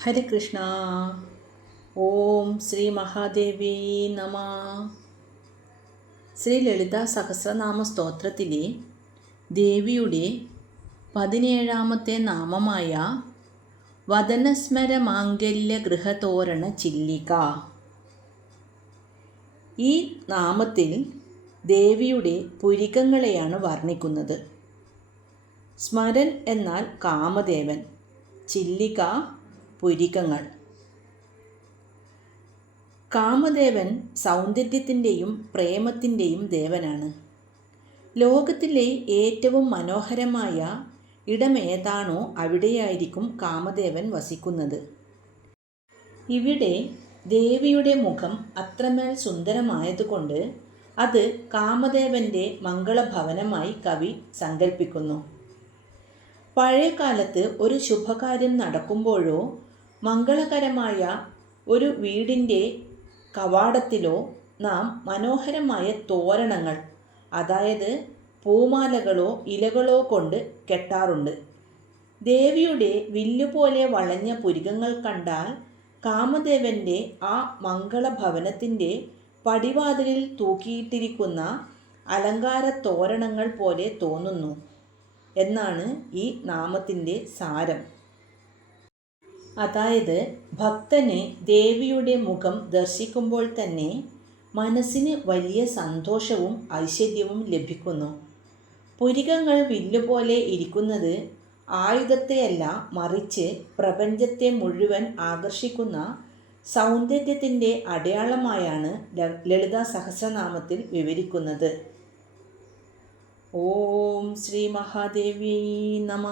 ഹരേ കൃഷ്ണ. ഓം ശ്രീ മഹാദേവി നമ. ശ്രീ ലളിതാ സഹസ്രനാമ സ്തോത്രത്തിലെ ദേവിയുടെ 17ാമത്തെ നാമമായ വദനസ്മര മാംഗല്യ ഗൃഹതോരണ ചില്ലിക. ഈ നാമത്തിൽ ദേവിയുടെ പുരികങ്ങളെയാണ് വർണ്ണിക്കുന്നത്. സ്മരൻ എന്നാൽ കാമദേവൻ, ചില്ലിക പുരികങ്ങൾ. കാമദേവൻ സൗന്ദര്യത്തിൻ്റെയും പ്രേമത്തിൻ്റെയും ദേവനാണ്. ലോകത്തിലെ ഏറ്റവും മനോഹരമായ ഇടമേതാണോ അവിടെയായിരിക്കും കാമദേവൻ വസിക്കുന്നത്. ഇവിടെ ദേവിയുടെ മുഖം അത്രമേൽ സുന്ദരമായതുകൊണ്ട് അത് കാമദേവൻ്റെ മംഗളഭവനമായി കവി സങ്കല്പിക്കുന്നു. പഴയ കാലത്ത് ഒരു ശുഭകാര്യം നടക്കുമ്പോഴോ മംഗളകരമായ ഒരു വീടിൻ്റെ കവാടത്തിലോ നാം മനോഹരമായ തോരണങ്ങൾ, അതായത് പൂമാലകളോ ഇലകളോ കൊണ്ട് കെട്ടാറുണ്ട്. ദേവിയുടെ വില്ലുപോലെ വളഞ്ഞ പുരികങ്ങൾ കണ്ടാൽ കാമദേവൻ്റെ ആ മംഗളഭവനത്തിൻ്റെ പടിവാതിലിൽ തൂക്കിയിട്ടിരിക്കുന്ന അലങ്കാര തോരണങ്ങൾ പോലെ തോന്നുന്നു എന്നാണ് ഈ നാമത്തിൻ്റെ സാരം. അതായത് ഭക്തന് ദേവിയുടെ മുഖം ദർശിക്കുമ്പോൾ തന്നെ മനസ്സിന് വലിയ സന്തോഷവും ഐശ്വര്യവും ലഭിക്കുന്നു. പുരികങ്ങൾ വില്ലുപോലെ ഇരിക്കുന്നത് ആയുധത്തെയല്ല, മറിച്ച് പ്രപഞ്ചത്തെ മുഴുവൻ ആകർഷിക്കുന്ന സൗന്ദര്യത്തിൻ്റെ അടയാളമായാണ് ലളിതാ സഹസ്രനാമത്തിൽ വിവരിക്കുന്നത്. ഓം ശ്രീ മഹാദേവി നമ.